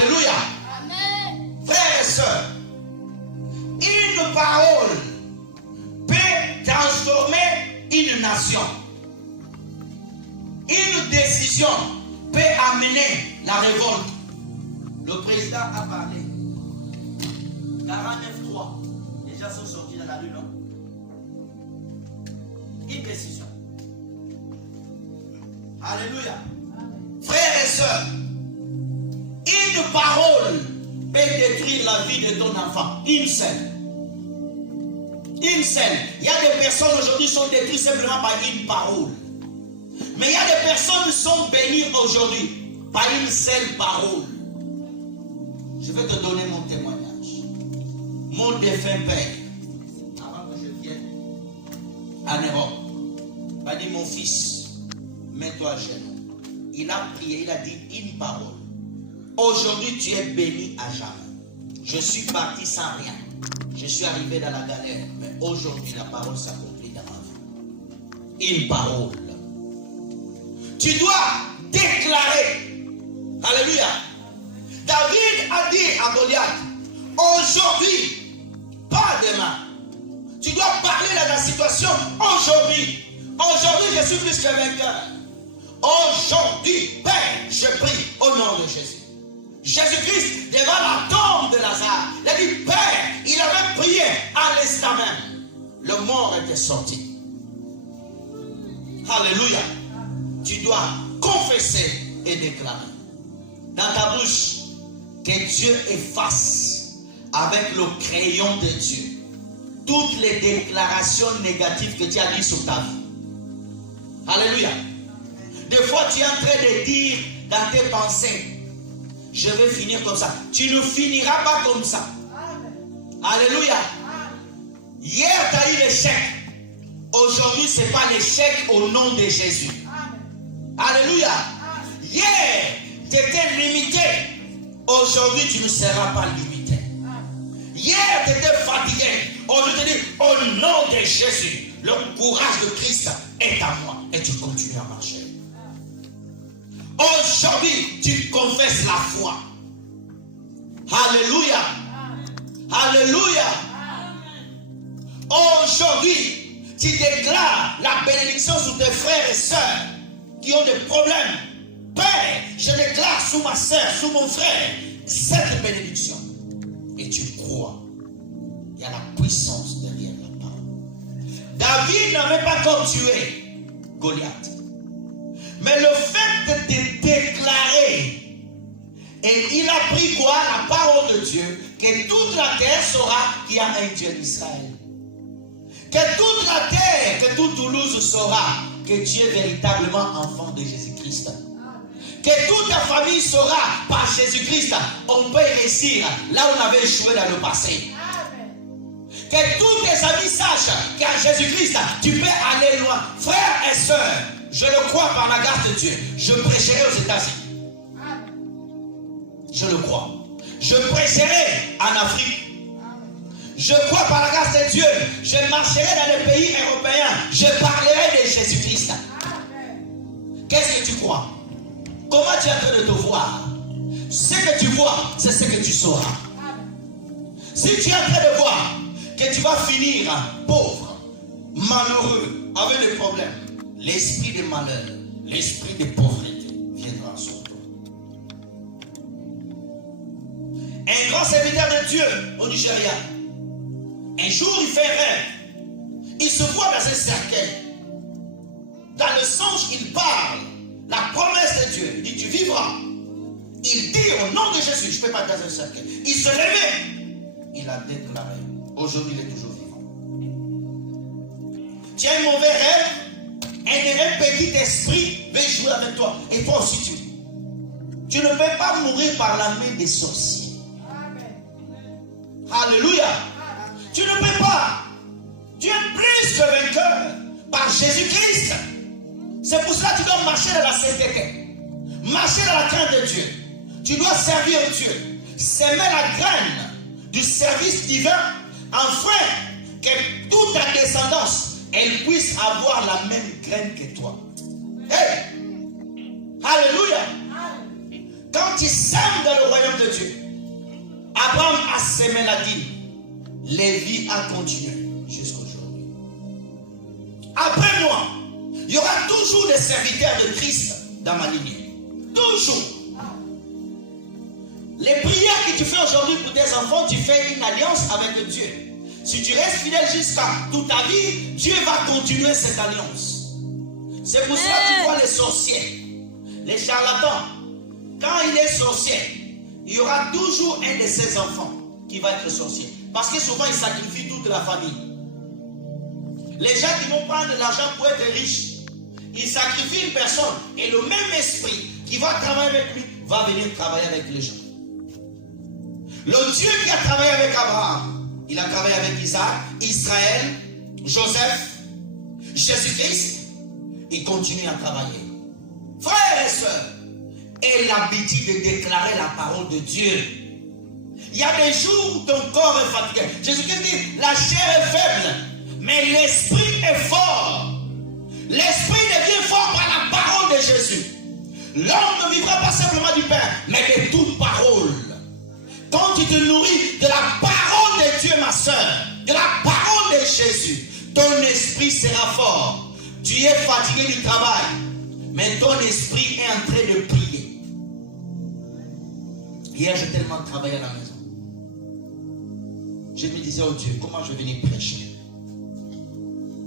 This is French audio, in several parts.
Alléluia. Amen. Frères et sœurs, une parole peut transformer une nation. Une décision peut amener la révolte. Le président a parlé. 49.3. Les gens sont sortis dans la rue, non? Une décision. Alléluia. Frères et sœurs, une parole peut détruire la vie de ton enfant. Une seule. Une seule. Il y a des personnes aujourd'hui qui sont détruites simplement par une parole. Mais il y a des personnes qui sont bénies aujourd'hui par une seule parole. Je vais te donner mon témoignage. Mon défunt père, avant que je vienne en Europe, m'a dit: mon fils, mets-toi à genoux. Il a prié, il a dit une parole. Aujourd'hui, tu es béni à jamais. Je suis parti sans rien. Je suis arrivé dans la galère. Mais aujourd'hui, la parole s'accomplit dans ma vie. Une parole. Tu dois déclarer. Alléluia. David a dit à Goliath: aujourd'hui, pas demain. Tu dois parler de la situation aujourd'hui. Aujourd'hui, je suis plus que vainqueur. Aujourd'hui, Père, je prie au nom de Jésus. Jésus-Christ, devant la tombe de Lazare, il a dit: Père, il avait prié à l'instant même. Le mort était sorti. Alléluia. Tu dois confesser et déclarer dans ta bouche que Dieu efface avec le crayon de Dieu toutes les déclarations négatives que tu as dites sur ta vie. Alléluia. Des fois, tu es en train de dire dans tes pensées: je vais finir comme ça. Tu ne finiras pas comme ça. Alléluia. Hier, tu as eu l'échec. Aujourd'hui, ce n'est pas l'échec au nom de Jésus. Alléluia. Hier, tu étais limité. Aujourd'hui, tu ne seras pas limité. Hier, tu étais fatigué. Aujourd'hui, tu dis: au nom de Jésus, le courage de Christ est à moi. Et tu continues à marcher. Aujourd'hui, tu confesses la foi. Alléluia. Alléluia. Aujourd'hui, tu déclares la bénédiction sur tes frères et sœurs qui ont des problèmes. Père, je déclare sur ma sœur, sur mon frère, cette bénédiction. Et tu crois. Il y a la puissance derrière la parole. David n'avait pas comme tué Goliath. Mais le fait de déclarer, et il a pris quoi? La parole de Dieu, que toute la terre saura qu'il y a un Dieu d'Israël. Que toute la terre, que toute Toulouse saura que Dieu est véritablement enfant de Jésus-Christ. Que toute ta famille saura par Jésus-Christ, on peut réussir là où on avait échoué dans le passé. Que tous tes amis sachent qu'à Jésus-Christ, tu peux aller loin. Frères et sœurs, je le crois par la grâce de Dieu. Je prêcherai aux États-Unis. Je le crois. Je prêcherai en Afrique. Je crois par la grâce de Dieu. Je marcherai dans les pays européens. Je parlerai de Jésus-Christ. Qu'est-ce que tu crois? Comment tu es en train de te voir? Ce que tu vois, c'est ce que tu sauras. Si tu es en train de voir que tu vas finir pauvre, malheureux, avec des problèmes, l'esprit de malheur, l'esprit de pauvreté viendra sur toi. Un grand serviteur de Dieu au Nigeria, un jour il fait un rêve. Il se voit dans un cercueil. Dans le songe, il parle la promesse de Dieu. Il dit: tu vivras. Il dit au nom de Jésus: je ne peux pas être dans un cercueil. Il se levait. Il a déclaré. Aujourd'hui, il est toujours vivant. Tu as un mauvais rêve, un petit esprit veut jouer avec toi. Et toi aussi, tu ne peux pas mourir par la main des sorciers. Alléluia. Tu ne peux pas. Tu es plus que vainqueur par Jésus-Christ. C'est pour cela que tu dois marcher dans la sainteté. Marcher dans la crainte de Dieu. Tu dois servir Dieu. S'aimer la graine du service divin, afin que toute ta descendance, elle puisse avoir la même graine que toi. Hey! Alléluia! Quand tu sèmes dans le royaume de Dieu, Abraham a semé la dîme. Lévi a continué jusqu'à aujourd'hui. Après moi, il y aura toujours des serviteurs de Christ dans ma lignée. Toujours. Les prières que tu fais aujourd'hui pour tes enfants, tu fais une alliance avec Dieu. Si tu restes fidèle jusqu'à toute ta vie, Dieu va continuer cette alliance. C'est pour cela que tu vois les sorciers, les charlatans. Quand il est sorcier, il y aura toujours un de ses enfants qui va être sorcier. Parce que souvent, il sacrifie toute la famille. Les gens qui vont prendre de l'argent pour être riches, ils sacrifient une personne. Et le même esprit qui va travailler avec lui va venir travailler avec les gens. Le Dieu qui a travaillé avec Abraham, il a travaillé avec Isaac, Israël, Joseph, Jésus-Christ. Il continue à travailler. Frères et sœurs, aie l'habitude de déclarer la parole de Dieu. Il y a des jours où ton corps est fatigué. Jésus-Christ dit, la chair est faible, mais l'esprit est fort. L'esprit devient fort par la parole de Jésus. L'homme ne vivra pas simplement du pain, mais de toute parole. Quand tu te nourris de la parole de Dieu, ma soeur, de la parole de Jésus, ton esprit sera fort. Tu es fatigué du travail, mais ton esprit est en train de prier. Hier, j'ai tellement travaillé à la maison. Je me disais, oh Dieu, comment je vais venir prêcher?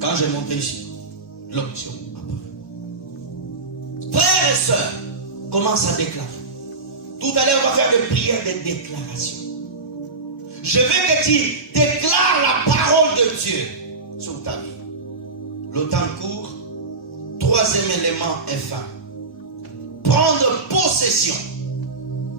Quand j'ai monté ici, l'option apparaît. Frères et sœurs, commence à déclarer. Tout à l'heure, on va faire des prières de déclaration. Je veux que tu déclares la parole de Dieu sur ta vie. Le temps court. Troisième élément est fin. Prendre possession.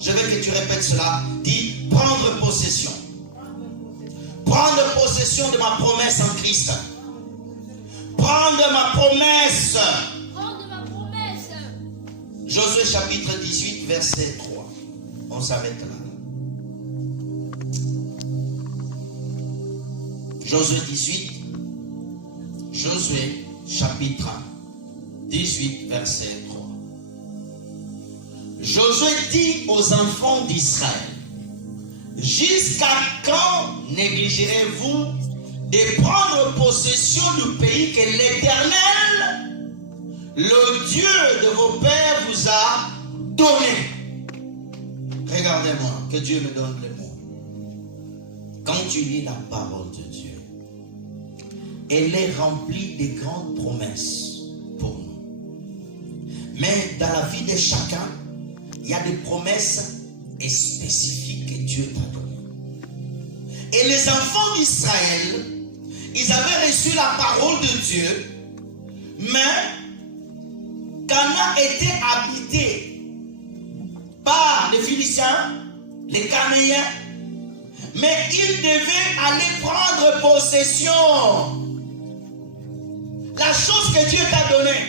Je veux que tu répètes cela. Dis, prendre possession. Prendre possession de ma promesse en Christ. Prendre ma promesse. Prendre ma promesse. Josué chapitre 18, verset 3. On s'arrête là. Josué 18. Josué chapitre 18, verset 3. Josué dit aux enfants d'Israël, jusqu'à quand négligerez-vous de prendre possession du pays que l'Éternel, le Dieu de vos pères, vous a donné? Regardez-moi, que Dieu me donne le mot. Quand tu lis la parole de Dieu, elle est remplie de grandes promesses pour nous. Mais dans la vie de chacun, il y a des promesses spécifiques que Dieu t'a données. Et les enfants d'Israël, ils avaient reçu la parole de Dieu, mais Canaan était habité par les Philistins, les Cananéens, mais ils devaient aller prendre possession. La chose que Dieu t'a donnée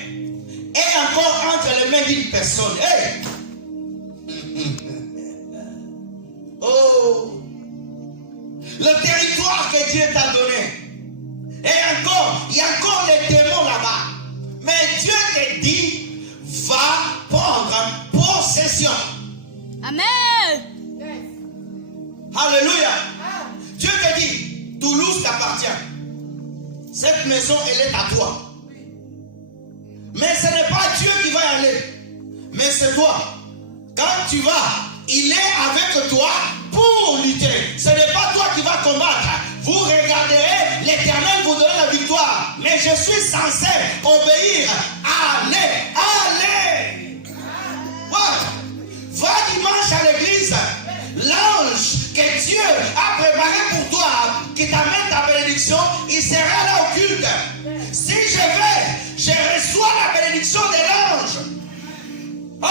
est encore entre les mains d'une personne. Hey! Oh! Le territoire que Dieu t'a donné. Et encore, il y a encore les démons là-bas. Mais Dieu te dit, va prendre possession. Amen. Alléluia. Dieu te dit, Toulouse t'appartient. Cette maison, elle est à toi. Mais ce n'est pas Dieu qui va y aller. Mais c'est toi. Quand tu vas, il est avec toi pour lutter. Ce n'est pas toi qui vas combattre. Vous regarderez, l'Éternel vous donner la victoire. Mais je suis censé obéir. Allez, allez. Va dimanche à l'église. L'ange que Dieu a préparé pour toi, qui t'amène ta bénédiction, il sera là au culte. Si je vais, je reçois la bénédiction de l'ange. Oh!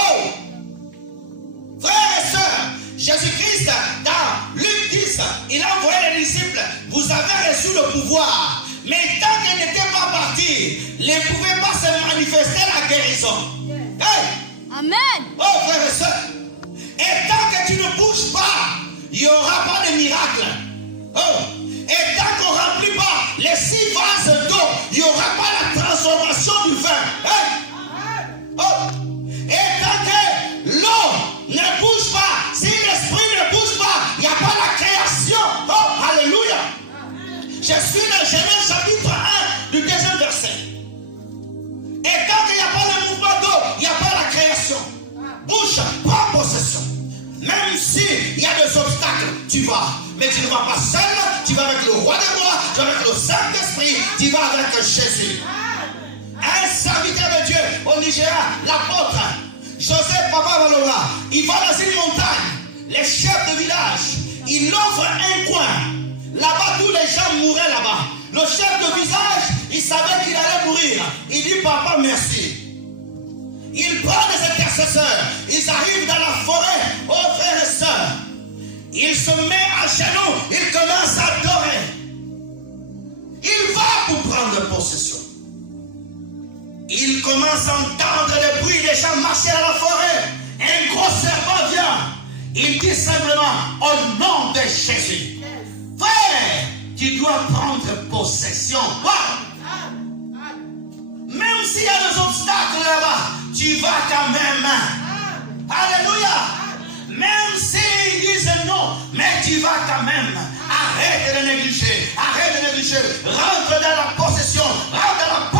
Frères et sœurs, Jésus-Christ, dans Luc 10, il a envoyé les disciples. Vous avez reçu le pouvoir. Mais tant qu'il n'était pas parti, il ne pouvait pas se manifester la guérison. Hey! Amen. Oh, frères et sœurs. Et tant que tu ne bouges pas, il n'y aura pas de miracle. Oh. Et tant qu'on ne remplit pas les 6 vases d'eau, il n'y aura pas la transformation du vin. Hey. Oh. Et tant que l'eau ne des obstacles, tu vas. Mais tu ne vas pas seul, tu vas avec le roi des rois, tu vas avec le Saint-Esprit, tu vas avec Jésus. Un serviteur de Dieu au Nigeria, l'apôtre Joseph Papa Valola, il va dans une montagne, les chefs de village, il offre un coin. Là-bas, tous les gens mouraient là-bas. Le chef de village, il savait qu'il allait mourir. Il dit, papa, merci. Il prend des intercesseurs. Ils arrivent dans la forêt, oh frères et sœurs. Il se met à genoux, il commence à adorer. Il va pour prendre possession. Il commence à entendre le bruit des gens marcher dans la forêt. Un gros serpent vient. Il dit simplement, au nom de Jésus, frère, tu dois prendre possession. Wow. Même s'il y a des obstacles là-bas, tu vas quand même. Alléluia. Même s'ils disent non, mais tu vas quand même. Arrête de négliger. Arrête de négliger. Rentre dans la possession. Rentre dans la possession.